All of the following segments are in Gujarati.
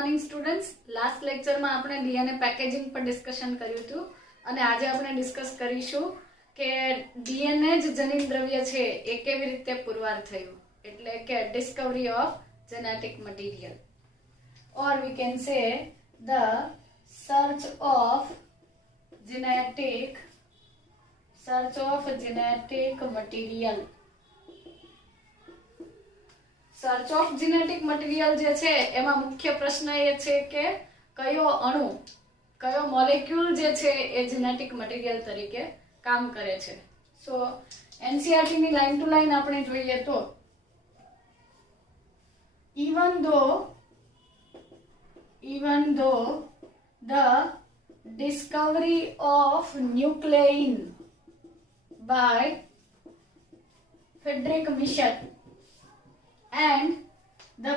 Morning students. લાસ્ટ લેક્ચરમાં આપણે ડીએનએ પેકેજિંગ પર ડિસ્કશન કર્યું હતું અને આજે આપણે ડિસ્કસ કરીશું કે ડીએનએ જ જનીન દ્રવ્ય છે એ કેવી રીતે પુરવાર થયું, એટલે કે Discovery of genetic material, or V can સે the search of genetic material. Search of genetic material જે છે એમાં મુખ્ય પ્રશ્ન એ છે કે કયો અણુ, કયો મોલેક્યુલ જે છે એ જેનેટિક મટીરિયલ તરીકે કામ કરે છે. સો એનસીઈઆરટી ની લાઈન ટુ લાઈન આપણે જોઈએ તો even though the discovery of nuclein by Friedrich Michel and the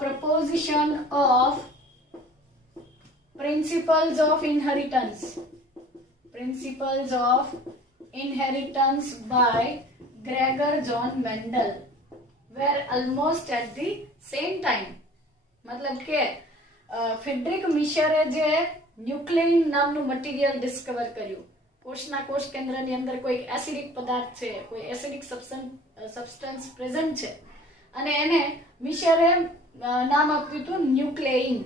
proposition of principles of inheritance by Gregor John Mendel were almost at the same time. मतलब કે ફ્રેડરિક મિશરે જે ન્યુક્લિયન નામનું મટીરિયલ ડિસ્કવર કર્યું, કોષના કોષ કેન્દ્રની અંદર કોઈ એસિડિક પદાર્થ છે, કોઈ એસિડિક સબસ્ટન્સ પ્રેઝન્ટ છે અને એને મિશરે નામ આપ્યું હતું ન્યુક્લિયન.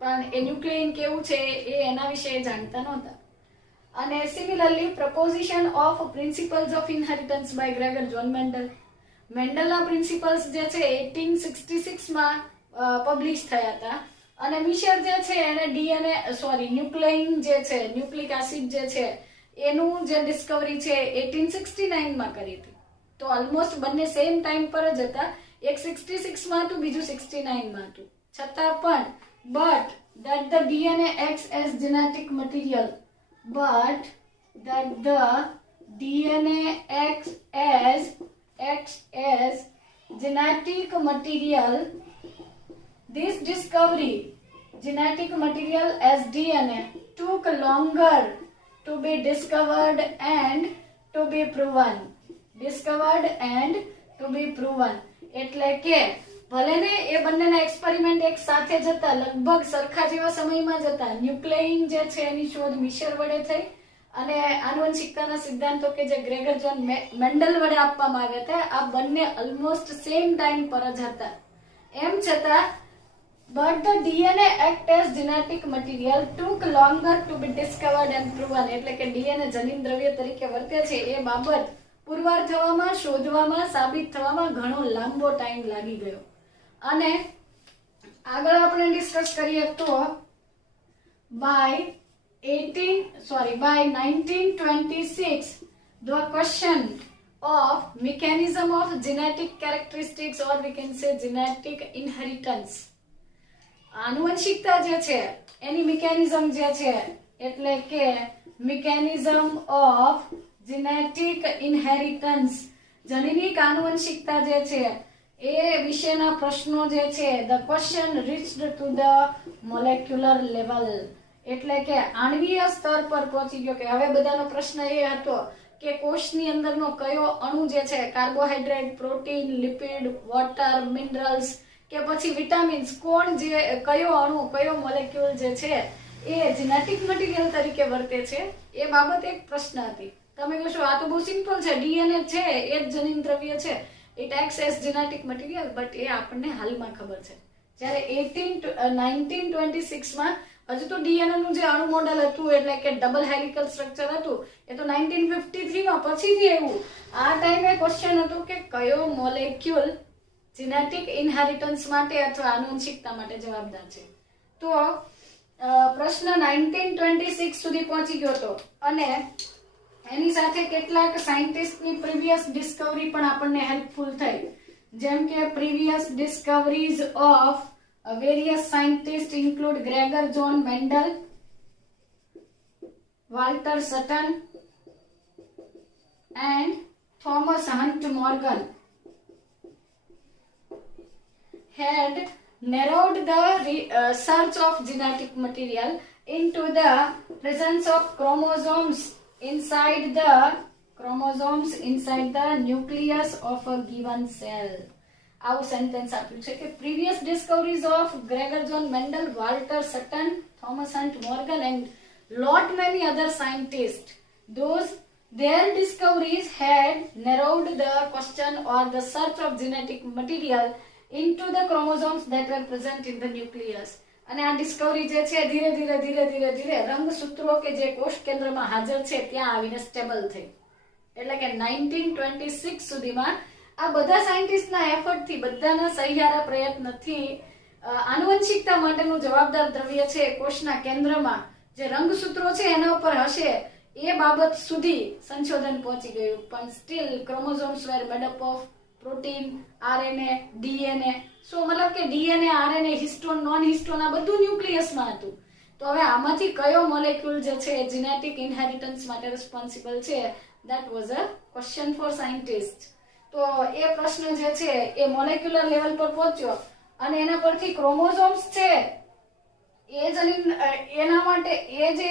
પણ એ ન્યુક્લિયન કેવું છે એ એના વિશે જાણતા નહોતા. અને similarly proposition of principles of inheritance by Gregor John Mendel, મેન્ડલના પ્રિન્સિપલ્સ જે છે 1866 માં પબ્લિશ થયા હતા અને મિશર જે છે એને ન્યુક્લિયન જે છે, ન્યુક્લિક એસિડ જે છે એનું જે ડિસ્કવરી છે 1869 માં કરી હતી. તો ઓલમોસ્ટ બંને સેમ ટાઈમ પર જ હતા. એક 66 માં હતું, બીજું 69 માં હતું. છતાં પણ but that the DNA acts as genetic material, this discovery, genetic material as DNA, took longer to be discovered and to be proven. એટલે કે ભલે ને એ બંનેના એક્સપેરિમેન્ટ એક સાથે જ હતા, લગભગ સરખા જેવા સમયમાં જ હતા. ન્યુક્લિયન જે છે એની શોધ મિશર વડે થઈ અને આનુવંશિકતાના સિદ્ધાંતો કે જે ગ્રેગર જોન મેન્ડલ વડે આપવામાં આવ્યા હતા, આ બંને ઓલમોસ્ટ સેમ ટાઈમ પર જ હતા. એમ છતાં but the DNA act as genetic material took longer to be discovered and proven. એટલે કે ડીએનએ જનીન દ્રવ્ય તરીકે વર્તે છે એ બાબત પુરવાર થવામાં, શોધવામાં, સાબિત થવામાં ઘણો લાંબો ટાઈમ લાગી ગયો. અને આગળ આપણે ડિસ્કસ કરીએ તો by 1926 the question of mechanism of genetic characteristics, or we can say genetic inheritance, આનુવંશિકતા જે છે એની મિકેનિઝમ જે છે એટલે કે મિકેનિઝમ ઓફ જેનેટિક ઇનહેરિટન્સ, જનીનિક આનુવંશિકતા જે છે એ વિશેના પ્રશ્નો જે છે the question reached to the molecular level, એટલે કે આણ્વીય સ્તર પર પહોંચી ગયો. કે હવે બધાનો પ્રશ્ન એ હતો કે કોષની અંદરનો કયો અણુ જે છે, carbohydrate, protein, lipid, water, minerals કે પછી વિટામિન્સ, કોણ જે કયો અણુ, કયો મોલેક્યુલ જે છે એ જેનેટિક મટીરિયલ તરીકે વર્તે છે, એ બાબત એક પ્રશ્ન હતી. તમે કહેશો આ તો બહુ સિમ્પલ છે, ડીએનએ છે એ જ જનીન દ્રવ્ય છે, it acts as genetic material. But એ આપણને હાલમાં ખબર છે. જ્યારે 1926 માં હજુ તો ડીએનએ નું જે અણુ મોડેલ હતું એટલે કે ડબલ હેલિકલ સ્ટ્રક્ચર હતું એ તો 1953 માં પછીથી આવ્યું. આ ટાઈમે ક્વેશ્ચન હતું કે કયો મોલેક્યુલ જેનેટિક ઇનહેરિટન્સ માટે અથવા આનુવંશિકતા માટે જવાબદાર છે. તો પ્રશ્ન 1926 સુધી પહોંચી ગયો હતો અને એની સાથે કેટલાક સાયન્ટિસ્ટની પ્રીવિયસ ડિસ્કવરી પણ આપણને હેલ્પફુલ થઈ. જેમ કે previous discoveries of various scientist include Gregor John Mendel, Walter Sutton and Thomas Hunt Morgan had narrowed the search of genetic material into the presence of chromosomes inside the nucleus of a given cell. આવું સેન્ટેન્સ આપ્યું છે કે previous discoveries of Gregor John Mendel, Walter Sutton, Thomas Hunt Morgan and lot many other scientists, their discoveries had narrowed the question or the search of genetic material into the chromosomes that were present in the nucleus. અને આ ડિસ્કવરી જે છે ધીરે ધીરે ધીરે ધીરે ધીરે રંગસૂત્રો કે જે કોષ કેન્દ્રમાં હાજર છે ત્યાં આવીને સ્ટેબલ થઈ. એટલે કે 1926 સુધીમાં આ બધા સાયન્ટિસ્ટના એફર્ટથી, બધાના સહિયારા પ્રયત્નથી આનુવંશિકતા માટેનું જવાબદાર દ્રવ્ય છે કોષના કેન્દ્રમાં જે રંગસૂત્રો છે એના ઉપર હશે એ બાબત સુધી સંશોધન પહોંચી ગયું. પણ still chromosomes were made up of protein, RNA, DNA. So મતલબ કે DNA, RNA, histone, non histone આ બધું ન્યુક્લિયસમાં હતું. તો હવે આમાંથી કયો મોલેક્યુલ જે છે જેનેટિક ઇનહેરિટન્સ માટે રિસ્પોન્સિબલ છે, that was a question for scientist. તો એ પ્રશ્ન જે છે એ મોલેક્યુલર લેવલ પર પહોંચ્યો અને એના પરથી ક્રોમોઝોમ્સ છે એના માટે એ જે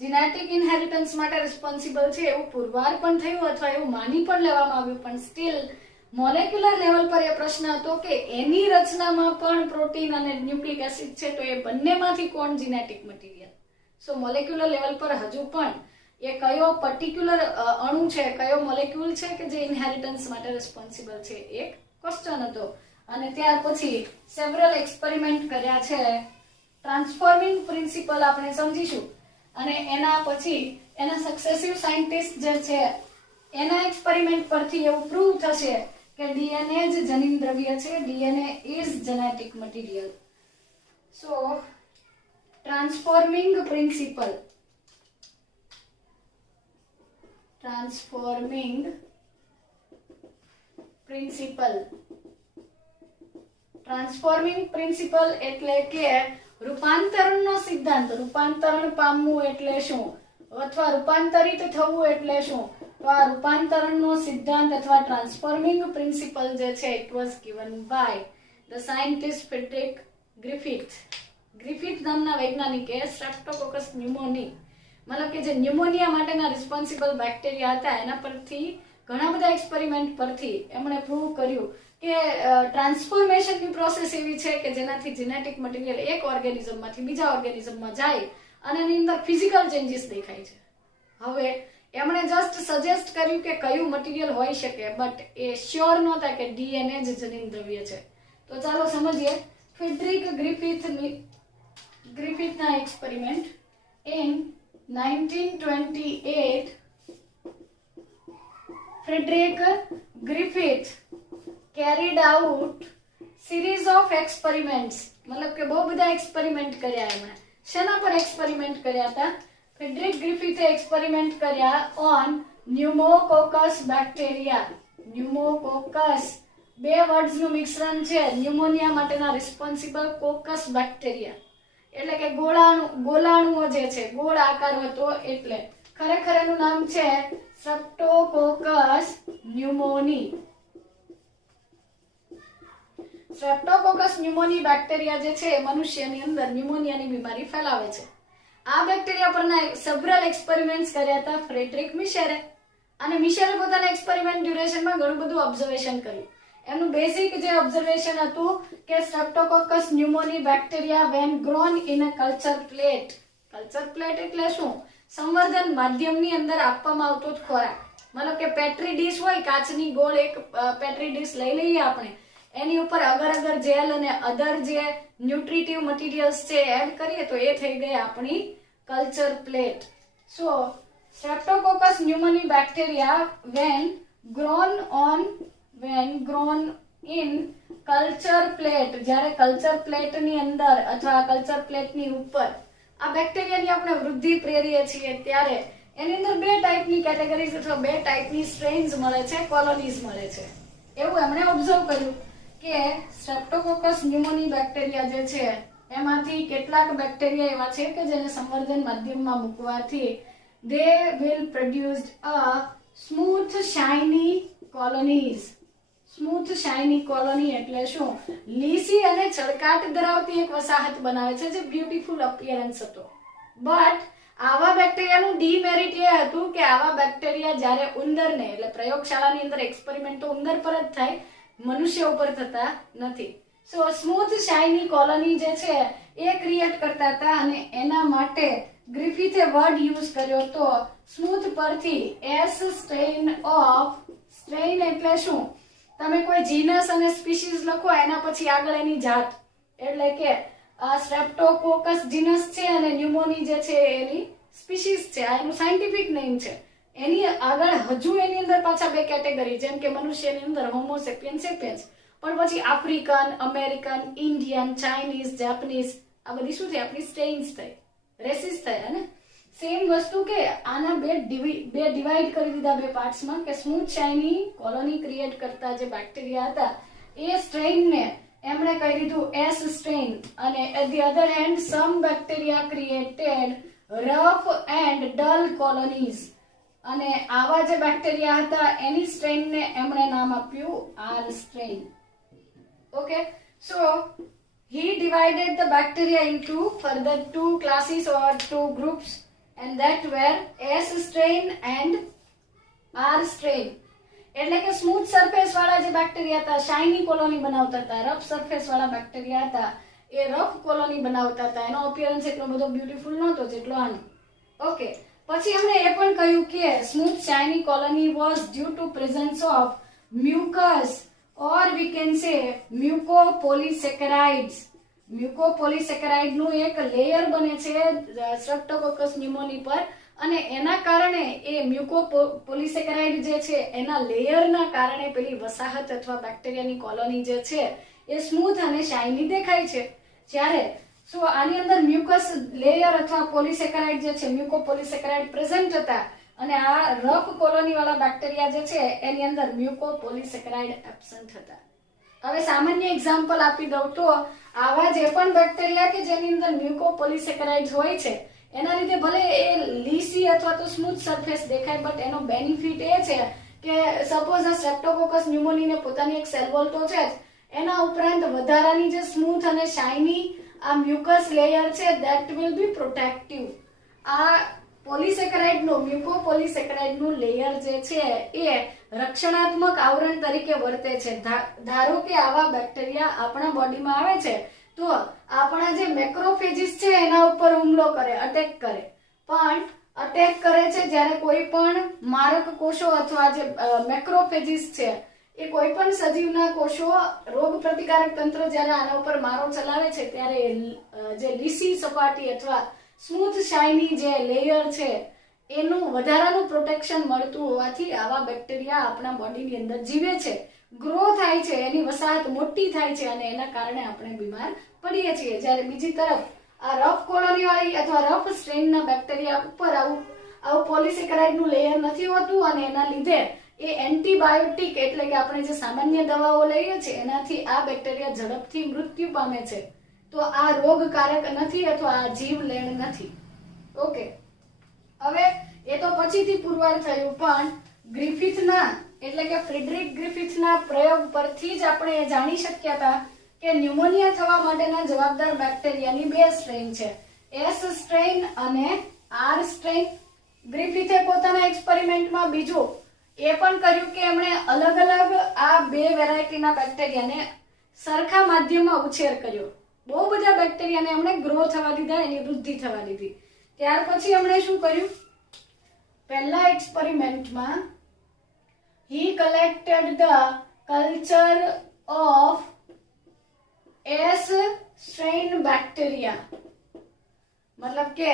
જીનેટિક ઇનહેરિટન્સ માટે રિસ્પોન્સિબલ છે એવું પુરવાર પણ થયું અથવા એવું માની પણ લેવામાં આવ્યું. પણ સ્ટીલ મોલેક્યુલર લેવલ પર એ પ્રશ્ન હતો કે એની રચનામાં પણ પ્રોટીન અને ન્યુક્લિક એસિડ છે, તો એ બંનેમાંથી કોણ જીનેટિક મટીરિયલ. સો મોલેક્યુલર લેવલ પર હજુ પણ એ કયો પર્ટિક્યુલર અણુ છે, કયો મોલેક્યુલ છે કે જે ઇનહેરિટન્સ માટે રિસ્પોન્સિબલ છે, એક ક્વેશ્ચન હતો. અને ત્યાર પછી સેવરલ એક્સપેરિમેન્ટ કર્યા છે. ટ્રાન્સફોર્મિંગ પ્રિન્સિપલ આપણે સમજીશું અને એના પછી એના સક્સેસિવ સાયન્ટિસ્ટ જે છે એના એક્સપેરિમેન્ટ પરથી એવું પ્રૂવ થશે કે ડીએનએ જ જનીન દ્રવ્ય છે, DNA is genetic material. So transforming principal, transforming principal, transforming principal એટલે કે રૂપાંતરણનો સિદ્ધાંત. રૂપાંતરણ પામવું એટલે શું અથવા રૂપાંતરિત થવું એટલે શું? તો આ રૂપાંતરણનો સિદ્ધાંત અથવા ટ્રાન્સફોર્મિંગ પ્રિન્સિપલ જે છે it was given by the scientist Frederick Griffith. Griffith નામના વૈજ્ઞાનિકે સ્ટ્રેપ્ટોકોકસ ન્યુમોની મતલબ કે જે ન્યુમોનિયા માટેના રિસ્પોન્સિબલ બેક્ટેરિયા હતા એના પરથી ઘણા બધા એક્સપેરિમેન્ટ પરથી એમણે પ્રૂવ કર્યું કે ટ્રાન્સફોર્મેશનની પ્રોસેસ એવી છે કે જેનાથી જેનેટિક મટીરિયલ એક ઓર્ગેનિઝમમાંથી બીજા ઓર્ગેનિઝમમાં જાય અને એની અંદર ફિઝિકલ ચેન્જીસ દેખાય છે. હવે એમણે જસ્ટ સજેસ્ટ કર્યું કે કયું મટીરિયલ હોઈ શકે, બટ એ શ્યોર નહોતા કે ડીએનએ જ જનીન દ્રવ્ય છે. તો ચાલો સમજીએ ફ્રેડરિક ગ્રિફિથના experiment. In 1928 Frederick Griffith carried out series of experiments. मतलब કે બહુ બધા એક્સપેરિમેન્ટ કર્યા એમણે. શેના પર એક્સપેરિમેન્ટ કર્યા હતા? ફ્રેડરિક ગ્રિફિથે એક્સપેરિમેન્ટ કર્યા ઓન ન્યુમોકોકસ બેક્ટેરિયા. ન્યુમોકોકસ બે વર્ડ્સનું મિશ્રણ છે. ન્યુમોનિયા માટેના રિસ્પોન્સિબલ કોકસ બેક્ટેરિયા એટલે કે ગોળાણુઓ જે છે, ગોળ આકાર હતો એટલે. ખરેખર એનું નામ છે સ્ટ્રેપ્ટોકોકસ ન્યુમોની. સ્ટ્રેપ્ટોકોકસ ન્યુમોની બેક્ટેરિયા જે છે મનુષ્યની અંદર ન્યુમોનિયાની બીમારી ફેલાવે છે. આ બેક્ટેરિયા પરના સેવરલ એક્સપેરિમેન્ટ્સ કર્યા હતા ફ્રેડરિક મિશેરે. અને મિશેરે પોતાના એક્સપેરિમેન્ટ ડ્યુરેશનમાં ઘણું બધું ઓબ્ઝર્વેશન કર્યું. એમનું બેઝિક જે ઓબ્ઝર્વેશન હતું કે Streptococcus pneumoniae bacteria when grown in a culture plate. Culture plate એટલે શું? સંવર્ધન માધ્યમની અંદર આપવામાં આવતો જ ખોરાક. મતલબ કે પેટ્રી ડીશ હોય, કાચની ગોળ એક પેટ્રી ડીશ લઈ લઈએ આપણે, એની ઉપર અગર અગર જેલ અને અધર જે ન્યુટ્રિટિવ મટીરિયલ્સ છે એડ કરીએ તો એ થઈ ગઈ આપણી culture plate. So Streptococcus pneumoniae bacteria when grown in culture plate, જ્યારે કલ્ચર પ્લેટની અંદર અથવા કલ્ચર પ્લેટની ઉપર આ બેક્ટેરિયાની આપણે વૃદ્ધિ પ્રેરીએ છીએ ત્યારે એની અંદર બે ટાઈપની કેટેગરીઝ અથવા બે ટાઈપની સ્ટ્રેન્સ મળે છે, કોલોનીઝ મળે છે. એવું એમણે ઓબ્ઝર્વ કર્યું કે સ્ટ્રેપ્ટોકોકસ ન્યુમોની બેક્ટેરિયા જે છે એમાંથી કેટલાક બેક્ટેરિયા એવા છે કે જેને સંવર્ધન માધ્યમમાં મૂકવાથી they will produce a smooth shiny colonies. Smooth shiny colony એટલે શું? લીસી અને ચળકાટ ધરાવતી એક વસાહત બનાવે છે જે બ્યુટીફુલ અપિયરન્સ હતો. બટ આવા બેક્ટેરિયાનું ડીમેરિટ એ હતું કે આવા બેક્ટેરિયા જ્યારે ઉંદરને એટલે પ્રયોગશાળાની અંદર એક્સપેરિમેન્ટ તો ઉંદર પર જ થાય, મનુષ્ય ઉપર થતા નથી. સો સ્મૂથ શાઇની કોલોની જે છે એ ક્રિએટ કરતા હતા અને એના માટે ગ્રિફિથે વર્ડ યુઝ કર્યો તો સ્મૂથ પરથી એસ સ્ટ્રેઇન ઓફ, સ્ટ્રેઇન એટલે શું, તમે કોઈ જીનસ અને સ્પીસીસ લખો એના પછી આગળ એની જાત, એટલે કે આ સ્ટ્રેપ્ટોકોકસ જીનસ છે અને ન્યુમોની જે છે એની સ્પીસીસ છે, આ એનું સાયન્ટિફિક નેમ છે. એની આગળ હજુ એની અંદર પાછા બે કેટેગરી, જેમ કે મનુષ્યની અંદર હોમો સેપિયન્સ સેપિયન્સ, પણ પછી African, American, Indian, Chinese, Japanese, આ બધી શું થઈ આપણી સ્ટ્રેઇન્સ થઈ, રેસીસ થયા ને. સેમ વસ્તુ કે આના બે ડિવાઈડ કરી દીધા બે પાર્ટ્સમાં, કે સ્મૂથ શાઇની કોલોની ક્રિએટ કરતા જે બેક્ટેરિયા હતા એ સ્ટ્રેઇનને એમણે કહી દીધું એસ સ્ટ્રેઇન, અને at the other hand some bacteria created rough and dull colonies, અને આવા જે બેક્ટેરિયા હતા એની સ્ટ્રેઇનને એમણે નામ આપ્યું R strain. Okay, so he divided the bacteria into further two classes or two groups, and that were S strain and R strain. એટલે કે સ્મૂથ સરફેસ વાળા જે બેક્ટેરિયા હતા શાઇની કોલોની બનાવતા હતા, રફ સરફેસ વાળા બેક્ટેરિયા હતા એ રફ કોલોની બનાવતા હતા. એનો અપિયરન્સ એટલો બધો બ્યુટીફુલ નહોતો જેટલો આનો. ઓકે, પછી એમણે એ પણ કહ્યું કે smooth shiny colony was due to presence of mucus or we can say mucopolysaccharides. Mucopolysaccharide નું એક લેયર બને છે સ્ટ્રેપ્ટોકોકસ ન્યુમોની પર, અને એના કારણે એ મ્યુકોપોલીસેકેરાઇડ જે છે એના લેયરના કારણે પેલી વસાહત અથવા બેક્ટેરિયાની કોલોની જે છે એ સ્મૂથ અને શાઇની દેખાય છે. જ્યારે સો આની અંદર મ્યુકસ લેયર અથવા પોલીસેકેરાઇડ જે છે મ્યુકોપોલીસેકેરાઇડ પ્રેઝન્ટ હતા, અને આ રફ કોલોની વાળા બેક્ટેરિયા જે છે એની અંદર મ્યુકોપોલીસેકેરાઇડ એબ્સન્ટ હતા. હવે સામાન્ય એક્ઝામ્પલ આપી દઉં તો આવા જે પણ બેક્ટેરિયા કે જેની અંદર મ્યુકોપોલીસેકેરાઇડ્સ હોય છે એના લીધે ભલે એ લીસી અથવા તો સ્મૂથ સરફેસ દેખાય, બટ એનો બેનિફિટ એ છે કે સપોઝ આ સ્ટ્રેપ્ટોકોકસ ન્યુમોનીને પોતાની એક સેલ વોલ તો છે જ, એના ઉપરાંત વધારાની જે સ્મૂથ અને શાઇની આ મ્યુકસ લેયર છે ધેટ વિલ બી પ્રોટેક્ટિવ. આ પોલીસેકેરાઇડ નું મ્યુકોપોલીસેકેરાઇડ નું લેયર જે છે એ રક્ષણાત્મક આવરણ તરીકે વર્તે છે. ધારો કે આવા બેક્ટેરિયા આપણા બોડીમાં આવે છે તો આપણા જે મેક્રોફેજીસ છે એના ઉપર હુમલો કરે, અટેક કરે, પણ અટેક કરે છે જ્યારે કોઈ પણ મારક કોષો અથવા જે મેક્રોફેજીસ છે એ કોઈ પણ સજીવના કોષો રોગ પ્રતિકારક તંત્ર જ્યારે આના ઉપર મારો ચલાવે છે ત્યારે જે લીસી સપાટી અથવા સ્મૂથ શાઇની જે લેયર છે એનું વધારાનું પ્રોટેક્શન મળતું હોવાથી આવા બેક્ટેરિયા આપણા બોડીની અંદર જીવે છે, ગ્રો થાય છે, એની વસાહત મોટી થાય છે, અને એના કારણે આપણે બીમાર પડીએ છીએ. જ્યારે બીજી તરફ આ રફ કોલોની વાળી અથવા રફ સ્ટ્રેઇનના બેક્ટેરિયા ઉપર આવું પોલીસેકેરાઇડનું લેયર નથી હોતું, અને એના લીધે એ એન્ટીબાયોટિક એટલે કે આપણે જે સામાન્ય દવાઓ લઈએ છીએ એનાથી આ બેક્ટેરિયા ઝડપથી મૃત્યુ પામે છે. તો આ રોગકારક નથી અથવા આ જીવલેણ નથી. ઓકે, હવે એ તો પછીથી પુરવાર થયું, પણ ગ્રિફિથના એટલે કે ફ્રેડરિક ગ્રિફિથના પ્રયોગ પરથી જ આપણે એ જાણી શક્યા હતા કે ન્યુમોનિયા થવા માટેના જવાબદાર બેક્ટેરિયાની બે સ્ટ્રેઇન છે, એસ સ્ટ્રેઇન અને આર સ્ટ્રેઇન. ગ્રિફિથે પોતાના એક્સપેરિમેન્ટમાં બીજું એ પણ કર્યું કે એમણે અલગ અલગ આ બે વેરાયટીના બેક્ટેરિયાને સરખા માધ્યમમાં ઉછેર કર્યો. બહુ બધા બેક્ટેરિયાને એમણે ગ્રો થવા દીધા, એની વૃદ્ધિ થવા દીધી. ત્યાર પછી એમણે શું કર્યું, પહેલા એક્સપેરિમેન્ટમાં he collected the culture of S strain bacteria. મતલબ કે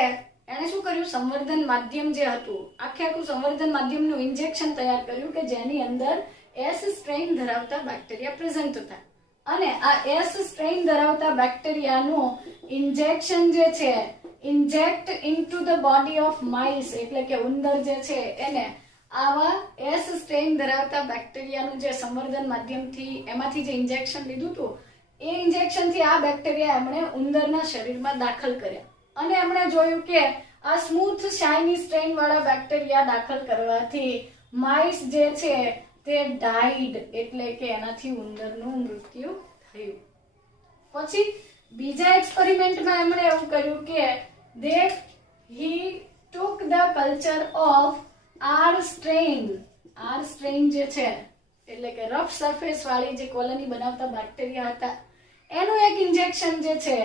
એને શું કર્યું, સંવર્ધન માધ્યમ જે હતું આખું સંવર્ધન માધ્યમનું ઇન્જેક્શન તૈયાર કર્યું કે જેની અંદર S સ્ટ્રેઇન ધરાવતા બેક્ટેરિયા પ્રેઝન્ટ હતા, અને આ S સ્ટ્રેઇન ધરાવતા બેક્ટેરિયાનું ઇન્જેક્શન જે છે inject into the body of mice એટલે કે ઉંદર જે છે એને આવા S સ્ટ્રેઇન ધરાવતા બેક્ટેરિયાનું જે સંવર્ધન માધ્યમથી એમાંથી જે ઇન્જેક્શન લીધું હતું એ ઇન્જેક્શનથી આ બેક્ટેરિયા એમણે ઉંદરના શરીરમાં દાખલ કર્યા, અને એમણે જોયું કે આ સ્મૂથ શાઇની સ્ટ્રેઇન વાળા બેક્ટેરિયા દાખલ કરવાથી માઇસ જે છે તે ડાઈડ એટલે કે એનાથી ઉંદરનું મૃત્યુ થયું. પછી બીજા એક્સપેરિમેન્ટમાં એમણે એવું કર્યું કે he took the culture of R strain જે છે એટલે કે રફ સરફેસ વાળી જે કોલોની બનાવતા બેક્ટેરિયા હતા એનું એક ઇન્જેક્શન જે છે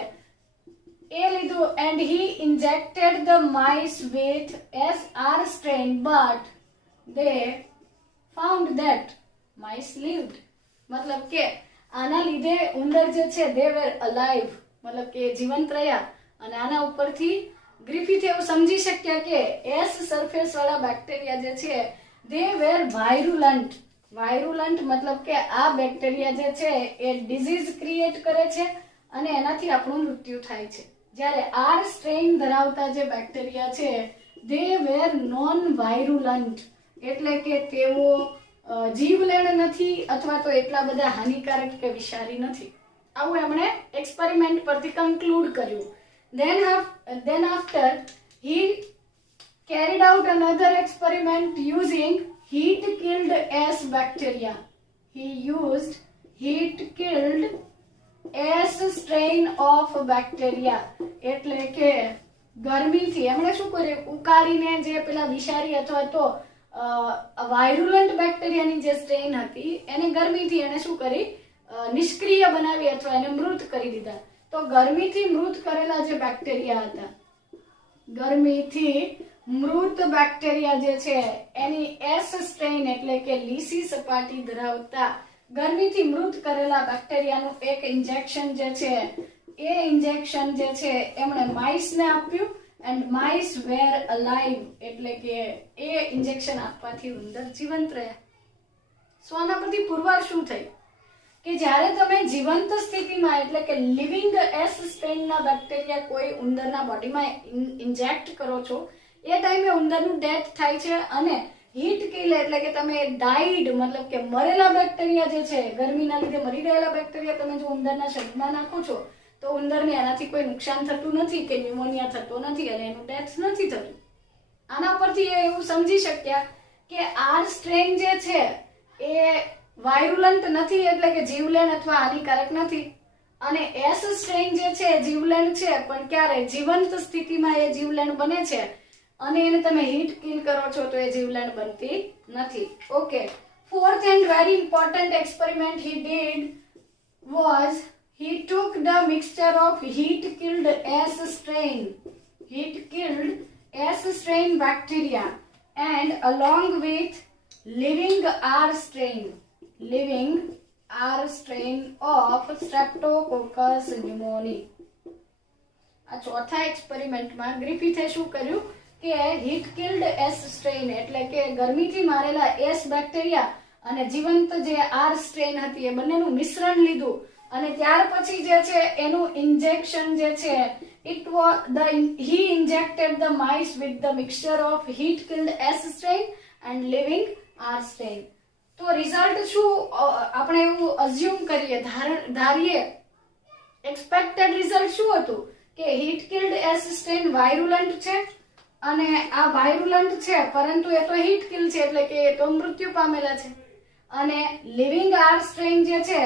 એ લીધું and he injected the mice with SR strain but they found that mice lived. મતલબ કે આના લીધે ઉંદર જે છે they were alive, મતલબ કે જીવંત રહ્યા. અને આના ઉપરથી ગ્રિફિથ એવું સમજી શક્યા કે એસ સરફેસ વાળા બેક્ટેરિયા જે છે they were virulent. વાયરુલન્ટ મતલબ કે આ બેક્ટેરિયા જે છે એ ડિઝીઝ ક્રિએટ કરે છે અને એનાથી આપણું મૃત્યુ થાય છે. જ્યારે આર સ્ટ્રેઇન ધરાવતા જે બેક્ટેરિયા છે they were non virulent, એટલે કે તેઓ જીવલેણ નથી અથવા તો એટલા બધા હાનિકારક કે વિષારી નથી. આવું એમણે એક્સપેરિમેન્ટ પરથી કન્ક્લુડ કર્યું. then after he carried out another experiment using heat killed S bacteria. He used heat killed S strain of bacteria, એટલે કે ગરમીથી એમણે શું કર્યું, ઉકાળીને જે પેલા વિષારી અથવા તો વાયરુલન્ટ બેક્ટેરિયાની જે સ્ટ્રેન હતી એને ગરમીથી એને શું કરી, નિષ્ક્રિય બનાવી અથવા એને મૃત કરી દીધા. તો ગરમીથી મૃત કરેલા જે બેક્ટેરિયા હતા, ગરમીથી મૃત બેક્ટેરિયા જે છે એની એસ સ્ટ્રેન એટલે કે લીસી સપાટી ધરાવતા ગરમીથી મૃત કરેલા બેક્ટેરિયાનું એક ઇન્જેક્શન જે છે એ ઇન્જેક્શન જે છે એમણે માઇસને આપ્યું એન્ડ માઇસ વેર અલાઇવ, એટલે કે એ ઇન્જેક્શન આપવાથી ઉંદર જીવંત રહ્યા. સો આના પરથી પુરવાર શું થઈ કે જ્યારે તમે જીવંત સ્થિતિમાં એટલે કે લિવિંગ એસ સ્ટ્રેનના બેક્ટેરિયા કોઈ ઉંદરના બોડીમાં ઇન્જેક્ટ કરો છો એ ટાઈમે ઉંદરનું ડેથ થાય છે અને હીટ કિલ એટલે કે તમે ડાઈડ મતલબ કે મરેલા બેક્ટેરિયા જે છે ગરમીના લીધે મરી ગયેલા બેક્ટેરિયા તમે જો ઉંદરના શરીરમાં નાખો છો તો ઉંદરને એનાથી કોઈ નુકસાન થતું નથી કે ન્યુમોનિયા થતો નથી અને એનું ડેથ નથી થતું. આના પરથી એવું સમજી શક્યા કે આર સ્ટ્રેન જે છે એ વાયરુલન્ટ નથી એટલે કે જીવલેણ અથવા હાનિકારક નથી અને એસ સ્ટ્રેન જે છે જીવલેણ છે પણ ક્યારે જીવંત સ્થિતિમાં એ જીવલેણ બને છે અને એને તમે હીટ કિલ કરો છો તો એ જીવલેણ બનતી નથી. Okay, fourth and very important experiment he did was he took the mixture of heat killed S strain bacteria and along with living R strain of Streptococcus pneumoniae. આ ચોથા એક્સપેરિમેન્ટમાં ગ્રિફિથે શું કર્યું કે હીટ કિલ્ડ એસ સ્ટ્રેન એટલે કે ગરમીથી મારેલા એસ બેક્ટેરિયા અને જીવંત જે આર સ્ટ્રેન હતી એ બંનેનું મિશ્રણ લીધું અને ત્યાર પછી જે છે એનું ઇન્જેક્શન જે છે he injected the mice with the mixture of heat killed S strain and living R strain. તો રિઝલ્ટ શું આપણે એવું અઝ્યુમ કરીએ, ધારીએ એક્સપેક્ટેડ રિઝલ્ટ શું હતું કે heat killed S strain virulent છે અને આ વાયરુલન્ટ છે પરંતુ એ તો હીટ કિલ છે એટલે કે એ તો મૃત્યુ પામેલા છે અને લિવિંગ આર સ્ટ્રેન જે છે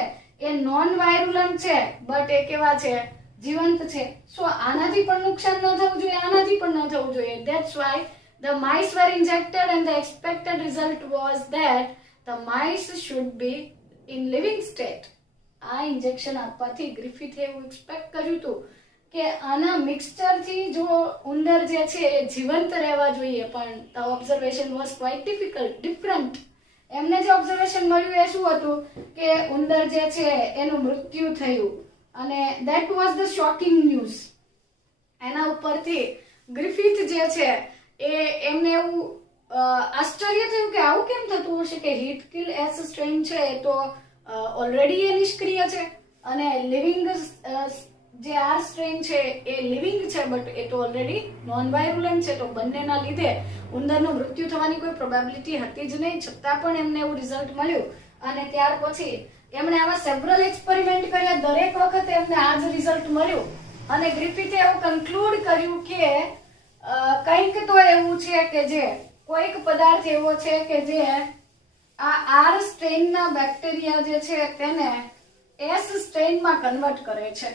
એ નોન વાયરુલન્ટ છે બટ એ કેવા છે, જીવંત છે. સો આનાથી પણ નુકસાન ન થવું જોઈએ, આનાથી પણ ન થવું જોઈએ. That's why the mice were injected and the expected result was that the mice should be in living state. આ ઇન્જેક્શન આપવાથી ગ્રિફિથે એવું એક્સપેક્ટ કર્યું હતું કે આના મિક્સચરથી જો ઉંદર જે છે એ જીવંત રહેવા જોઈએ પણ the observation was quite different. એમને જે ઓબ્ઝર્વેશન મળ્યું એ શું હતું કે ઉંદર જે છે એનું મૃત્યુ થયું અને that was the shocking news. એના ઉપરથી ગ્રિફિથ જે છે એ એમને એવું આશ્ચર્ય થયું કે આવું કેમ થતું હશે કે હીટ કિલ એસ સ્ટ્રેન છે એ તો ઓલરેડી એ નિષ્ક્રિય છે અને લિવિંગ જે આર સ્ટ્રેન છે એ લિવિંગ છે બટ એ તો ઓલરેડી નોન વાયરુલન્ટ છે. તો બંનેના લીધે ઉંદરનું મૃત્યુ થવાની કોઈ પ્રોબેબિલિટી હતી જ નહીં, છતાં પણ એમને એવું રિઝલ્ટ મળ્યું અને ત્યાર પછી એમણે આવા સેવરલ એક્સપેરિમેન્ટ કર્યા, દરેક વખતે એમને આ જ રિઝલ્ટ મળ્યું અને ગ્રિફિથે એવું કન્ક્લુડ કર્યું કે કંઈક તો એવું છે કે જે કોઈક પદાર્થ એવો છે કે જે આ આર સ્ટ્રેનના બેક્ટેરિયા જે છે તેને એસ સ્ટ્રેનમાં કન્વર્ટ કરે છે.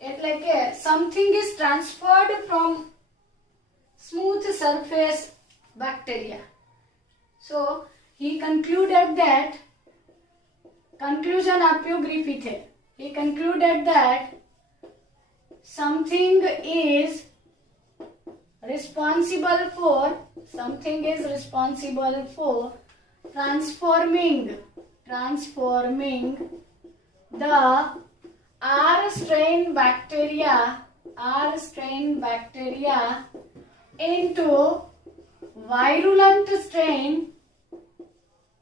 એટલે કે something is transferred from smooth surface bacteria. So he concluded that conclusion આપ્યું ગ્રિફિથે. He concluded that something is responsible for transforming the R strain bacteria into virulent strain,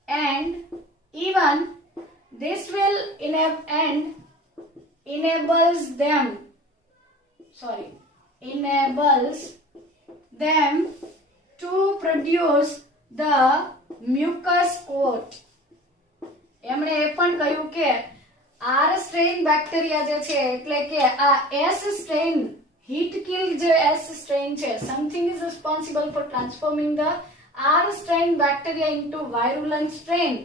and even this will enables them to produce the mucus coat. એમણે એ પણ કહ્યું કે આર સ્ટ્રેઇન બેક્ટેરિયા જે છે એટલે કે આ એસ સ્ટ્રેઇન હીટ કિલ જે એસ સ્ટ્રેઇન છે, something is responsible for transforming the R strain bacteria into virulent strain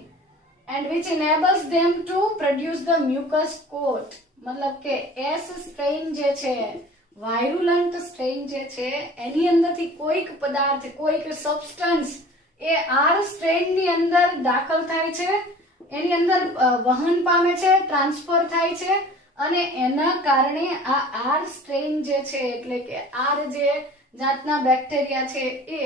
and which enables them to produce the mucus coat. मतलब કે એસ સ્ટ્રેઇન જે છે, વાયરુલન્ટ સ્ટ્રેઇન જે છે, એની અંદરથી કોઈક પદાર્થ, કોઈક સબસ્ટન્સ એ આર સ્ટ્રેઇન ની અંદર દાખલ થાય છે, એની અંદર વહન પામે છે, ટ્રાન્સફર થાય છે, અને એના કારણે આ આર સ્ટ્રેઇન જે છે એટલે કે આર જે જાતના બેક્ટેરિયા છે એ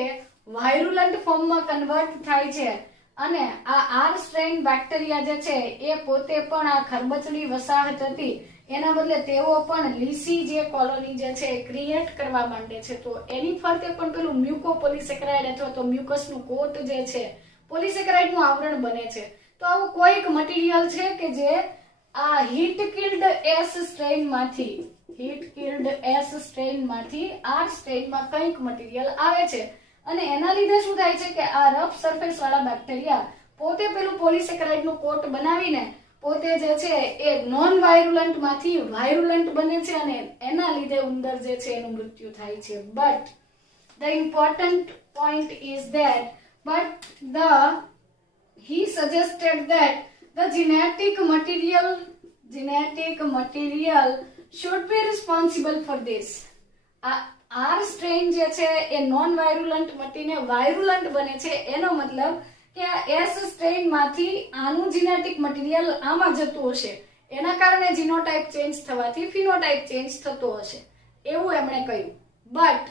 વાયરુલન્ટ ફોર્મમાં કન્વર્ટ થાય છે. અને આ આર સ્ટ્રેઇન બેક્ટેરિયા જે છે એ પોતે પણ આ ખરબચડી વસાહત હતી એના બદલે તેઓ પણ લીસી જે કોલોની જે છે ક્રિએટ કરવા માંડે છે. તો એની ફરતે પણ પેલું મ્યુકોપોલિસેકેરાઇડ અથવા તો મ્યુકસનું કોટ જે છે, પોલિસેકેરાઇડનું આવરણ બને છે. તો આવું કોઈક મટીરિયલ છે કે જે આ હીટ કિલ્ડ એસ સ્ટ્રેઇનમાંથી આર સ્ટ્રેઇનમાં કંઈક મટીરિયલ આવે છે, અને એના લીધે શું થાય છે કે આ રફ સરફેસ વાળા બેક્ટેરિયા પોતે પેલું પોલિસેકેરાઇડ નું કોટ બનાવીને પોતે જે છે એ નોન વાયરુલન્ટ માંથી વાયરુલન્ટ બને છે, અને એના લીધે ઉંદર જે છે એનું મૃત્યુ થાય છે. But the important point is that he suggested that the genetic material should be responsible for this. R strain જે છે એ નોન વાયરુલન્ટ મટીને વાયરુલન્ટ બને છે, એનો મતલબ કે આ એસ સ્ટ્રેઇન માંથી આનું જીનેટિક મટીરિયલ આમાં જતું હશે, એના કારણે જીનોટાઇપ ચેન્જ થવાથી ફિનોટાઇપ ચેન્જ થતો હશે, એવું એમણે કહ્યું. But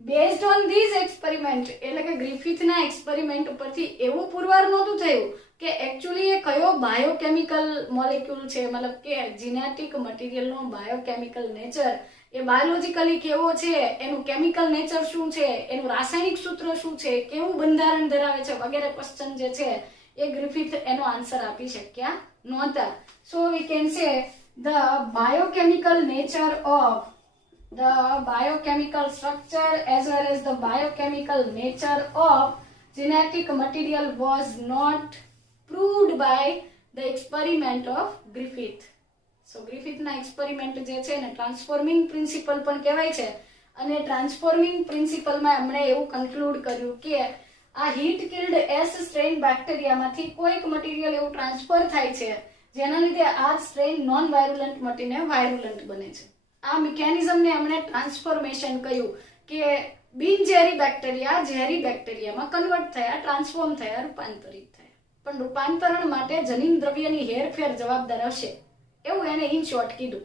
based on these experiment એટલે કે ગ્રિફિથના એક્સપેરિમેન્ટ ઉપરથી એવું પુરવાર નહોતું થયું કે એકચ્યુઅલી એ કયો બાયોકેમિકલ મોલેક્યુલ છે, મતલબ કે જીનેટિક મટીરિયલનો બાયોકેમિકલ નેચર એ બાયોલોજીકલી કેવો છે, એનું કેમિકલ નેચર શું છે, એનું રાસાયણિક સૂત્ર શું છે, કેવું બંધારણ ધરાવે છે વગેરે ક્વેશ્ચન જે છે એ ગ્રિફિથ એનો આન્સર આપી શક્યા નહોતા. So we can say the biochemical structure as well as the biochemical nature of genetic material was not proved by the experiment of Griffith. So ગ્રિફિથના એક્સપેરિમેન્ટ જે છે ને ટ્રાન્સફોર્મિંગ પ્રિન્સિપલ પણ કહેવાય છે, અને ટ્રાન્સફોર્મિંગ પ્રિન્સિપલમાં એમણે એવું કન્ક્લુડ કર્યું કે આ હીટ કિલ્ડ એસ સ્ટ્રેઇન બેક્ટેરિયામાંથી કોઈક મટીરિયલ એવું ટ્રાન્સફર થાય છે જેના લીધે આ સ્ટ્રેઇન નોન વાયરુલન્ટ મટીને વાયરુલન્ટ બને છે. આ મિકેનિઝમને એમણે ટ્રાન્સફોર્મેશન કહ્યું કે બિનઝેરી બેક્ટેરિયા ઝેરી બેક્ટેરિયામાં કન્વર્ટ થયા, ટ્રાન્સફોર્મ થયા, રૂપાંતરિત થયા. પણ રૂપાંતરણ માટે જનીન દ્રવ્યની હેરફેર જવાબદાર હશે એવું એને ઇન શોર્ટ કીધું.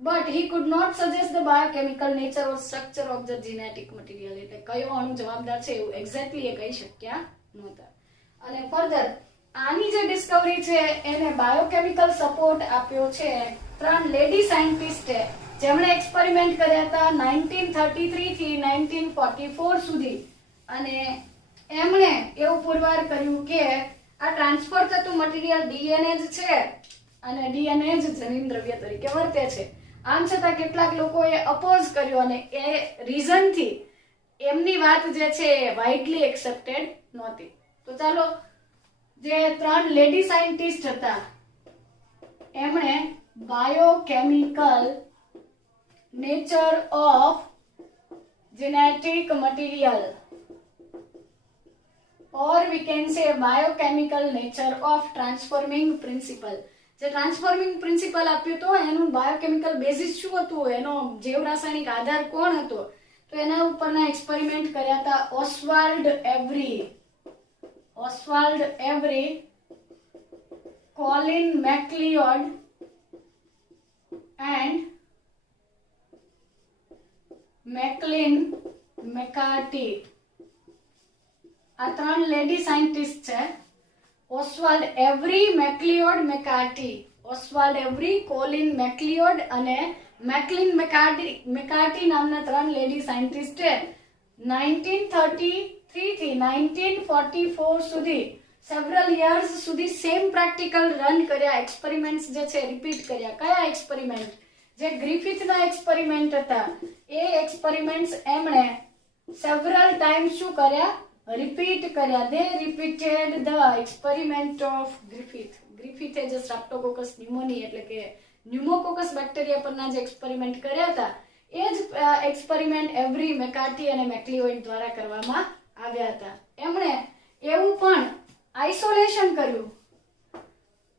But he could not suggest the biochemical nature or structure of the genetic material, એટલે કયો અણુ જવાબદાર છે એવું એક્ઝેક્ટલી એ કહી શક્યા નહોતા. અને ફર્ધર આની જે ડિસ્કવરી છે એને બાયોકેમિકલ સપોર્ટ આપ્યો છે 3 લેડી સાયન્ટિસ્ટે જેમણે એક્સપેરિમેન્ટ કર્યા હતા 1933 થી 1944 સુધી, અને એમણે એવું પુરવાર કર્યું કે આ ટ્રાન્સફર થતું મટીરિયલ ડીએનએ જ છે અને ડીએનએ જ જનીન દ્રવ્ય તરીકે વર્તે છે. આમ છતાં કેટલાક લોકોએ અપોઝ કર્યો અને એ રીઝનથી એમની વાત જે છે એ વાઇડલી એક્સેપ્ટેડ નહોતી. તો ચાલો જે 3 લેડી સાયન્ટિસ્ટ હતા એમણે biochemical nature of genetic material or we can say biochemical nature of transforming principle. જે ટ્રાન્સફોર્મિંગ પ્રિન્સિપલ આપ્યું તો એનું બાયોકેમિકલ બેઝિસ શું હતું, એનો જૈવ રાસાયણિક આધાર કોણ હતો, તો એના ઉપરના એક્સપેરિમેન્ટ કર્યા હતા ઓસ્વાલ્ડ every Colin MacLeod and Maclean McCarthy. આ 3 લેડી સાયન્ટિસ્ટ છે. ઓસ્વાલ્ડ એવરી, મેક્લિયોડ, મેકાર્ટી. ઓસ્વાલ્ડ એવરી, કોલિન મેક્લિયોડ અને મેક્લિન મેકાર્ટી નામના 3 લેડી સાયન્ટિસ્ટ છે. 1933 થી 1944 સુધી સેવરલ યર્સ સુધી સેમ પ્રેક્ટિકલ રન કર્યા, એક્સપેરિમેન્ટ્સ જે છે રિપીટ કર્યા. કયા એક્સપેરિમેન્ટ? જે ગ્રિફિથના એક્સપેરિમેન્ટ હતા એ એક્સપેરિમેન્ટ્સ એમણે સેવરલ ટાઈમ્સ શું કર્યા? રિપીટ કર્યા. They repeated the experiment of Griffith. ગ્રિફિથે જે સ્ટ્રેપ્ટોકોકસ ન્યુમોની એટલે કે ન્યુમોકોકસ બેક્ટેરિયા પરના જે એક્સપેરિમેન્ટ કર્યા હતા એ જ એક્સપેરિમેન્ટ એવરી, મેકાર્ટી અને મેક્લિઓઇડ દ્વારા કરવામાં આવ્યા હતા. એમણે એવું પણ આઇસોલેશન કર્યું.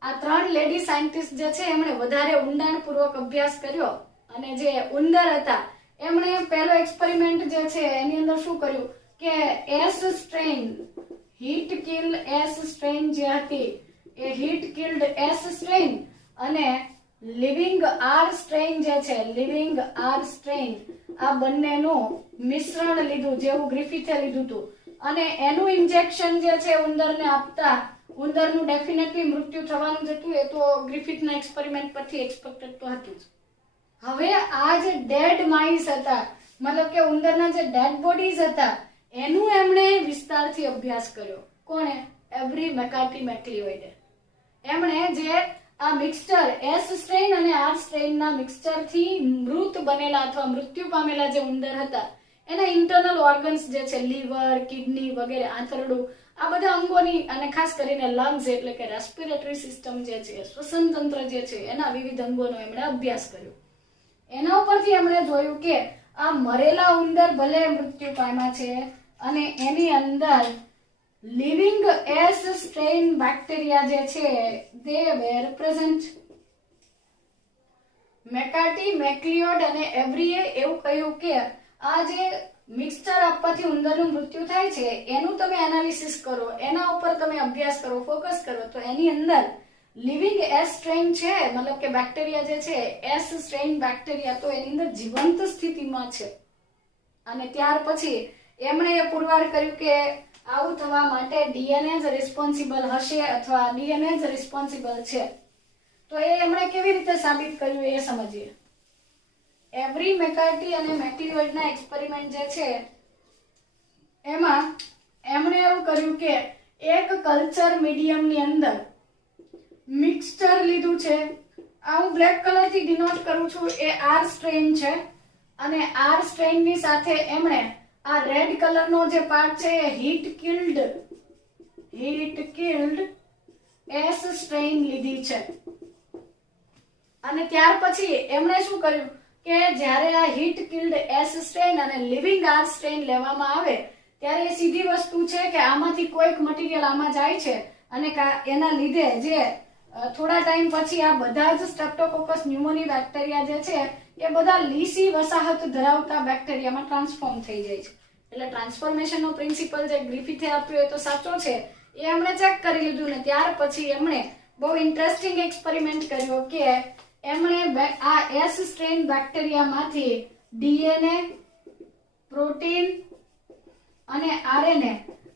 આ 3 લેડી સાયન્ટિસ્ટ જે છે એમણે વધારે ઊંડાણપૂર્વક અભ્યાસ કર્યો અને જે ઉંદર હતા એમણે પહેલો એક્સપેરિમેન્ટ જે છે એની અંદર શું કર્યું કે S strain, heat kill S strain જે હતી એ હીટ કિલ્ડ એસ સ્ટ્રેન અને લિવિંગ આર સ્ટ્રેન જે છે, લિવિંગ આર સ્ટ્રેન, આ બંનેનું મિશ્રણ લીધું જેવું ગ્રિફિથે લીધું હતું અને એનું ઇન્જેક્શન જે છે ઉંદરને આપતા ઉંદરનું ડેફિનેટલી મૃત્યુ થવાનું જ હતું. એ તો ગ્રિફિથના એક્સપેરિમેન્ટ પરથી એક્સપેક્ટેડ તો હતું જ. હવે આ જે ડેડ માઇસ હતા, મતલબ કે ઉંદરના જે ડેડ બોડીઝ હતા એનું એમણે વિસ્તારથી અભ્યાસ કર્યો. કોણે? એવરી, મેકાર્ટી, મેક્લિઓઇડે. એમણે જે આ મિક્સચર એસ સ્ટ્રેન અને આર સ્ટ્રેનના મિક્સચરથી મૃત બનેલા અથવા મૃત્યુ પામેલા જે ઉંદર હતા એના ઇન્ટરનલ ઓર્ગન્સ જે છે લીવર, કિડની વગેરે, આંતરડું, આ બધા અંગોની અને ખાસ કરીને લંગ્સ એટલે કે રેસ્પિરેટરી સિસ્ટમ જે છે, શ્વસન તંત્ર જે છે એના વિવિધ અંગોનો એમણે અભ્યાસ કર્યો. એના ઉપરથી એમણે જોયું કે આ મરેલા ઉંદર ભલે મૃત્યુ પામ્યા છે અને એની અંદર લિવિંગ એસ સ્ટ્રેન બેક્ટેરિયા જે છે they were present. મેકાર્ટી, મેક્લિયોડ અને એવરીએ એવું કહ્યું કે આ જે મિક્સચર આપવાથી ઉંદરનું મૃત્યુ થાય છે એનું તમે એનાલિસિસ કરો, એના ઉપર તમે અભ્યાસ કરો, ફોકસ કરો તો એની અંદર લિવિંગ એસ સ્ટ્રેન છે, મતલબ કે બેક્ટેરિયા જે છે એસ સ્ટ્રેન બેક્ટેરિયા તો એની અંદર જીવંત સ્થિતિમાં છે. અને ત્યાર પછી એમણે એ પુરવાર કર્યું કે આવું થવા માટે ડીએનએ જ રિસ્પોન્સિબલ હશે અથવા ડીએનએ જ રિસ્પોન્સિબલ છે. તો એ એમણે કેવી રીતે સાબિત કર્યું એ સમજીએ. એવરી, મેકાર્ટી અને મેક્લિઓઇડના એક્સપેરિમેન્ટ જે છે એમાં એમણે એવું કર્યું કે એક કલ્ચર મીડિયમની અંદર મિક્સચર લીધું છે. આ હું બ્લેક કલરથી ડિનોટ કરું છું, એ આર સ્ટ્રેન છે અને આર સ્ટ્રેનની સાથે એમણે આ રેડ કલરનો જે પાર્ટ છે એ હીટ કિલ્ડ એસ સ્ટ્રેન લીધી છે. અને ત્યાર પછી એમણે શું કર્યું કે જ્યારે આ હીટ કિલ્ડ એસ સ્ટ્રેન અને લિવિંગ આર સ્ટ્રેન લેવામાં આવે ત્યારે એ સીધી વસ્તુ છે કે આમાંથી કોઈક મટીરિયલ આમાં જાય છે અને એના લીધે જે થોડા ટાઈમ પછી આ બધા જ સ્ટ્રેપ્ટોકોકસ ન્યુમોની બેક્ટેરિયા જે છે એ બધા લીસી વસાહત ધરાવતા બેક્ટેરિયામાં ટ્રાન્સફોર્મ થઈ જાય છે. એટલે ટ્રાન્સફોર્મેશનનો પ્રિન્સિપલ જે ગ્રિફિથે આપ્યો એ તો સાચો છે, એ એમણે ચેક કરી લીધું ને ત્યાર પછી એમણે બહુ ઇન્ટરેસ્ટિંગ એક્સપેરિમેન્ટ કર્યો કે એમણે આ એસ સ્ટ્રેન બેક્ટેરિયામાંથી ડીએનએ, પ્રોટીન અને આરએનએ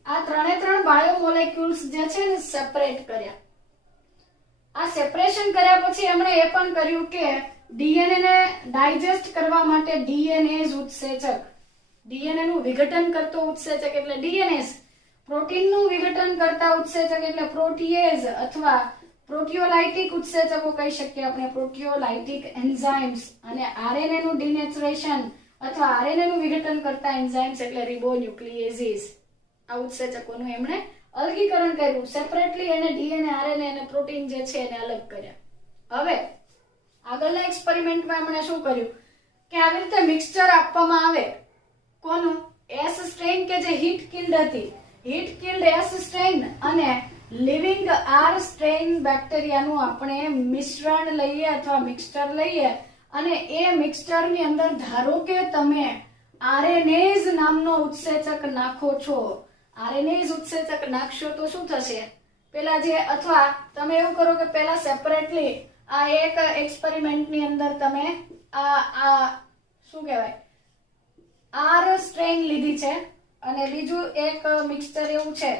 આ ત્રણે બાયોમોલેક્યુલ્સ જે છે ને સેપરેટ કર્યા. આ સેપરેશન કર્યા પછી એમણે એ પણ કર્યું કે ડીએનએ ને ડાયજેસ્ટ કરવા માટે ડીએનએઝ ઉત્સેચક, ડીએનએ નું વિઘટન કરતો ઉત્સેચક એટલે ડીએનએઝ, પ્રોટીન નું વિઘટન કરતા ઉત્સેચક એટલે પ્રોટીએઝ અથવા પ્રોટીઓલાઇટિક ઉત્સેચકો કહી શકીએ આપણે, પ્રોટીઓલાઇટિક એન્ઝાઇમ્સ, અને આરએનએ નું ડિનેચરેશન અથવા આરએનએ નું વિઘટન કરતા એન્ઝાઇમ્સ એટલે રિબોન્યુક્લિએઝિસ. આ ઉત્સેચકોનું એમણે અલગીકરણ કર્યું, સેપરેટલી એને ડીએનએ, આરએનએ અને પ્રોટીન જે છે એને અલગ કર્યા. હવે આગળના એક્સપેરિમેન્ટમાં એમણે શું કર્યું કે આવી રીતે મિક્સચર આપવામાં આવે, કોનું? એસ સ્ટ્રેન કે જે હીટ કિલ્ડ હતી, હીટ કિલ્ડ એસ સ્ટ્રેન અને લિવિંગ આર સ્ટ્રેન બેક્ટેરિયાનું આપણે મિશ્રણ લઈએ અથવા મિક્સચર લઈએ અને એ મિક્સચરની અંદર ધારો કે તમે આરએનએઝ નામનો ઉત્સેચક નાખો છો. આરએનએઝ ઉત્સેચક નાખશો તો શું થશે પેલા જે, અથવા તમે એવું કરો કે પેલા સેપરેટલી આ એક એક્સપેરિમેન્ટની અંદર તમે આ શું કહેવાય આર સ્ટ્રેન લીધી છે અને બીજું એક મિક્સચર એવું છે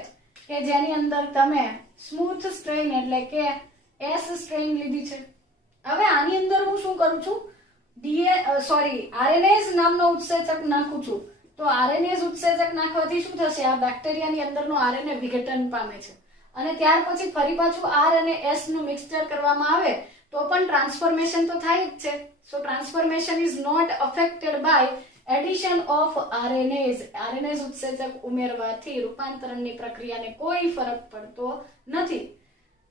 કે જેની અંદર તમે સ્મૂથ સ્ટ્રેન એટલે કે એસ સ્ટ્રેન લીધી છે. હવે આની અંદર હું શું કરું છું, આરએનએઝ નામનો ઉત્સેચક નાખું છું. તો આરએનએઝ ઉત્સેચક નાખવાથી શું થશે, આ બેક્ટેરિયાની અંદરનો આરએનએ વિઘટન પામે છે અને ત્યાર પછી ફરી પાછું આર અને એસ નું મિક્સચર કરવામાં આવે તો પણ ટ્રાન્સફોર્મેશન તો થાય જ છે. So transformation is not affected by addition of RNase. RNase ઉત્સેચક ઉમેરવાથી રૂપાંતરણની પ્રક્રિયાને કોઈ ફરક પડતો નથી.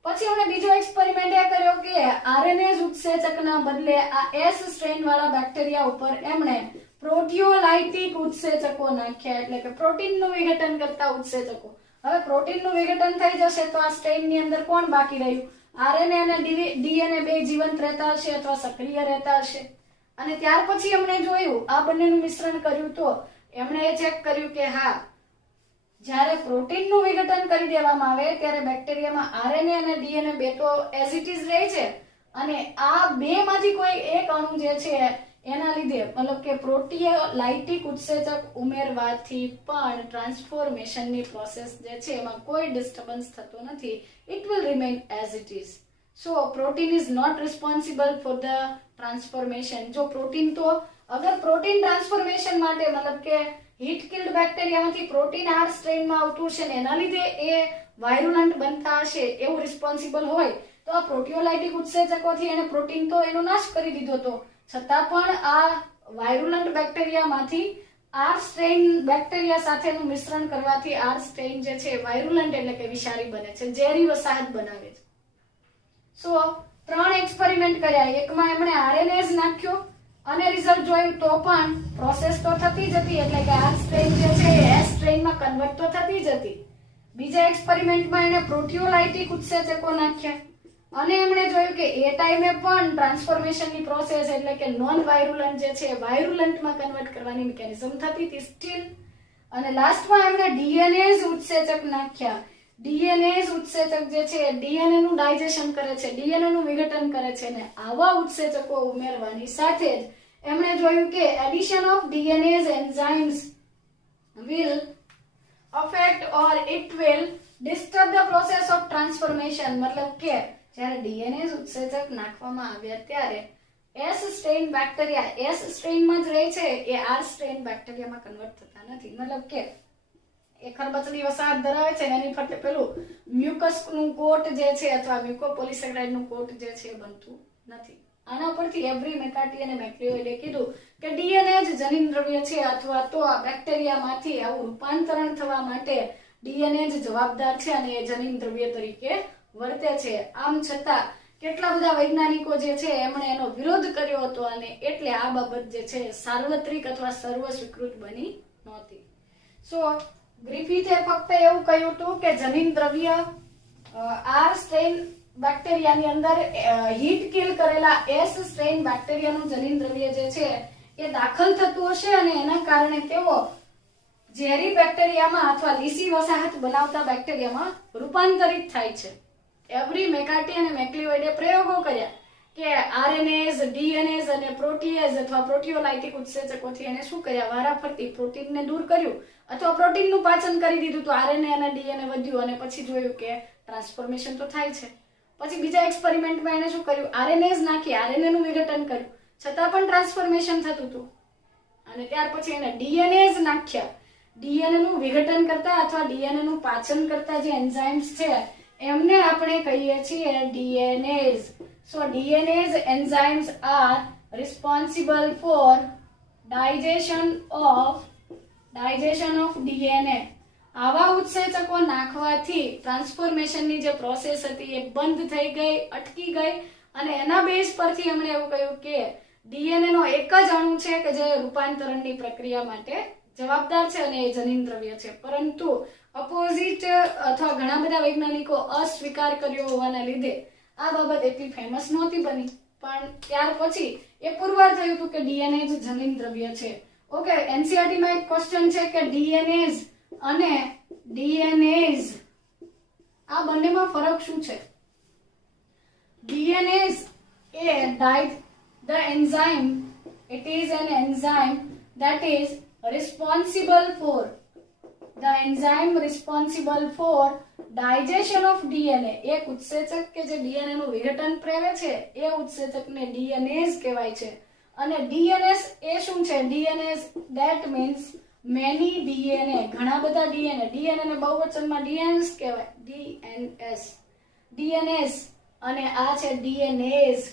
પછી આપણે બીજો એક્સપેરિમેન્ટ એ કર્યો કે આરએનએઝ ઉત્સેચકના બદલે આ એસ સ્ટ્રેન વાળા બેક્ટેરિયા ઉપર એમણે પ્રોટીઓલાઇટિક ઉત્સેચકો નાખ્યા, એટલે કે પ્રોટીનનું વિઘટન કરતા ઉત્સેચકો. હવે પ્રોટીનનું વિઘટન થઈ જશે તો આ સ્ટ્રેનની અંદર કોણ બાકી રહ્યું, આરએનએ અને ડીએનએ બે જીવંત રહેતા હશે અથવા સક્રિય રહેતા હશે. અને ત્યાર પછી એમણે જોયું, આ બંનેનું મિશ્રણ કર્યું તો એમણે એ ચેક કર્યું કે હા, જ્યારે પ્રોટીનનું વિઘટન કરી દેવામાં આવે ત્યારે બેક્ટેરિયામાં આરએનએ અને ડીએનએ બે તો એઝ ઇટ ઇઝ રહે છે અને આ બે માંથી કોઈ એક અણુ જે છે એના લીધે મતલબ કે પ્રોટીઓલાઇટિક ઉત્સેચક ઉમેરવાથી પણ ટ્રાન્સફોર્મેશનની પ્રોસેસ જે છે એમાં કોઈ ડિસ્ટર્બન્સ થતો નથી. It will remain as it is. So protein is not responsible for the transformation. જો પ્રોટીન તો અગર પ્રોટીન ટ્રાન્સફોર્મેશન માટે મતલબ કે હીટ કિલ્ડ બેક્ટેરિયામાંથી પ્રોટીન આર સ્ટ્રેનમાં આવતું છે ને એના લીધે એ વાયરુલન્ટ બનતા હશે એવું રિસ્પોન્સિબલ હોય તો આ પ્રોટીઓલાઇટિક ઉત્સેચકોથી એને પ્રોટીન તો એનો નાશ કરી દીધો હતો, છતાં પણ આ વાયરુલન્ટ બેક્ટેરિયામાંથી આર સ્ટ્રેન બેક્ટેરિયા સાથેનું મિશ્રણ કરવાથી આર સ્ટ્રેન જે છે વાયરુલન્ટ એટલે કે વિષારી બને છે, ઝેરી વસાહત બનાવે છે. સો 3 એક્સપેરિમેન્ટ કર્યા, એકમાં એમણે આરએનએઝ નાખ્યો અને રિઝલ્ટ જોયું તો પણ પ્રોસેસ તો થતી જ હતી, એટલે કે આર સ્ટ્રેન જે છે એસ સ્ટ્રેનમાં કન્વર્ટ તો થતી જ હતી. બીજા એક્સપેરિમેન્ટમાં એને પ્રોટીઓલાઇટિક ઉત્સેચકો નાખ્યા અને એમણે જોયું કે એ ટાઈમે પણ ટ્રાન્સફોર્મેશનની પ્રોસેસ એટલે કે નોન વાયરુલન્ટ જે છે વાયરુલન્ટમાં કન્વર્ટ કરવાની મિકેનિઝમ થતી હતી સ્ટીલ. અને લાસ્ટમાં એમણે ડીએનએઝ ઉત્સેચક નાખ્યા. ડીએનએઝ ઉત્સેચક જે છે ડીએનએ નું ડાયજેશન કરે છે, ડીએનએ નું વિઘટન કરે છે ને આવા ઉત્સેચકો ઉમેરવાની સાથે જ એમણે જોયું કે addition of DNase enzymes will affect or it will disturb the process of transformation. મતલબ કે જ્યારે ડીએનએઝ ઉત્સેચક નાખવામાં આવ્યા ત્યારે એસ સ્ટ્રેન બેક્ટેરિયા એસ સ્ટ્રેનમાં જ રહે છે, એ આર સ્ટ્રેન બેક્ટેરિયામાં કન્વર્ટ થતા નથી. મતલબ કે એ ખરબચડી વસાહત ધરાવે છે એની ફરતે પેલું મ્યુકસ નું કોટ જે છે અથવા મ્યુકોપોલિસેક્રાઇડ નું કોટ જે છે બનતું નથી. આના પરથી એવરી મેકાર્ટી અને મેક્લિઓઇડે કીધું કે ડીએનએ જ જનીન દ્રવ્ય છે અથવા તો આ બેક્ટેરિયામાંથી આવું રૂપાંતરણ થવા માટે ડીએનએ જ જવાબદાર છે અને એ જનીન દ્રવ્ય તરીકે વર્તે છે. આમ છતાં કેટલા બધા વૈજ્ઞાનિકો જે છે એમણે એનો વિરોધ કર્યો હતો અને એટલે આ બાબત જે છે સાર્વત્રિક અથવા સર્વ સ્વીકૃત બની નહોતી. સો ગ્રિફિથે ફક્ત એવું કહ્યું હતું કે જનીન દ્રવ્ય આર સ્ટ્રેન બેક્ટેરિયાની અંદર હીટ કિલ કરેલા એસ સ્ટ્રેન બેક્ટેરિયાનું જનીન દ્રવ્ય જે છે એ દાખલ થતું હશે અને એના કારણે તેઓ ઝેરી બેક્ટેરિયામાં અથવા લીસી વસાહત બનાવતા બેક્ટેરિયામાં રૂપાંતરિત થાય છે. એવરી મેકાર્ટી અને મેક્લિઓઇડે પ્રયોગો કર્યા કે આરએનએઝ, ડીએનએઝ અને પ્રોટીએઝ અથવા પ્રોટીઓલાઇટિક ઉત્સેચકોથી એને શું કર્યા, વારાફરતી પ્રોટીનને દૂર કર્યું અથવા પ્રોટીનનું પાચન કરી દીધું તો આરએનએ અને ડીએનએ વધ્યું અને પછી જોયું કે ટ્રાન્સફોર્મેશન તો થાય છે. પછી બીજા એક્સપેરિમેન્ટમાં એને શું કર્યું, આરએનએઝ નાખી આરએનએ નું વિઘટન કર્યું છતાં પણ ટ્રાન્સફોર્મેશન થતું હતું. અને ત્યાર પછી એને ડીએનએઝ નાખ્યા. ડીએનએ નું વિઘટન કરતા અથવા ડીએનએ નું પાચન કરતા જે એન્ઝાઇમ્સ છે એમને આપણે કહીએ છીએ DNase. So DNase enzymes are responsible for digestion of DNA. આવા ઉત્સેચકો નાખવાથી ટ્રાન્સફોર્મેશનની જે પ્રોસેસ હતી એ બંધ થઈ ગઈ, અટકી ગઈ અને એના બેઝ પરથી એમણે એવું કહ્યું કે ડીએનએ નો એક જ અણુ છે કે જે રૂપાંતરણની પ્રક્રિયા માટે જવાબદાર છે અને એ જનીન દ્રવ્ય છે. પરંતુ અપોઝિટ અથવા ઘણા બધા વૈજ્ઞાનિકો અસ્વીકાર કર્યો હોવાના લીધે આ બાબત એટલી ફેમસ નહોતી બની. પણ ત્યાર પછી એ પુરવાર થયું હતું કે ડીએનએ જ જનીન દ્રવ્ય છે. ઓકે, એનસીઈઆરટી માં એક ક્વેશ્ચન છે કે ડીએનએઝ અને ડીએનએઝ આ બંનેમાં ફરક શું છે? DNase the enzyme, it is an enzyme that is responsible for digestion of DNA. એક ઉત્સેચક કે જે DNA નું વિઘટન પ્રેરે છે એ ઉત્સેચકને DNase કહેવાય છે. અને DNase એ શું છે? DNase that means many DNA, ઘણા બધા DNA. DNA ને બહુવચનમાં DNase કહેવાય, DNase. અને આ છે DNase.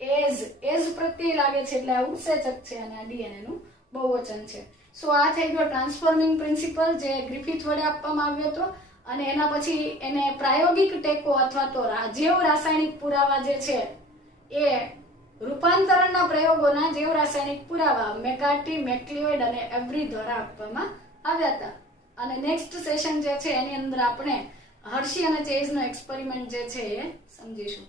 એઝ પ્રત્યય લાગે છે એટલે આ ઉત્સેચક છે અને આ DNA નું બહુવચન છે. સો આ થઈ ગયો ટ્રાન્સફોર્મિંગ પ્રિન્સિપલ જે ગ્રિફિથ વડે આપવામાં આવ્યો હતો. અને એના પછી એને પ્રાયોગિક ટેકો અથવા તો જૈવ રાસાયણિક પુરાવા જે છે એ રૂપાંતરણના પ્રયોગોના જૈવ રાસાયણિક પુરાવા મેકાર્ટી, મેક્લિઓઇડ અને એવરી દ્વારા આપવામાં આવ્યા હતા. અને નેક્સ્ટ સેશન જે છે એની અંદર આપણે હર્શી અને ચેઝનો એક્સપેરિમેન્ટ જે છે એ સમજીશું.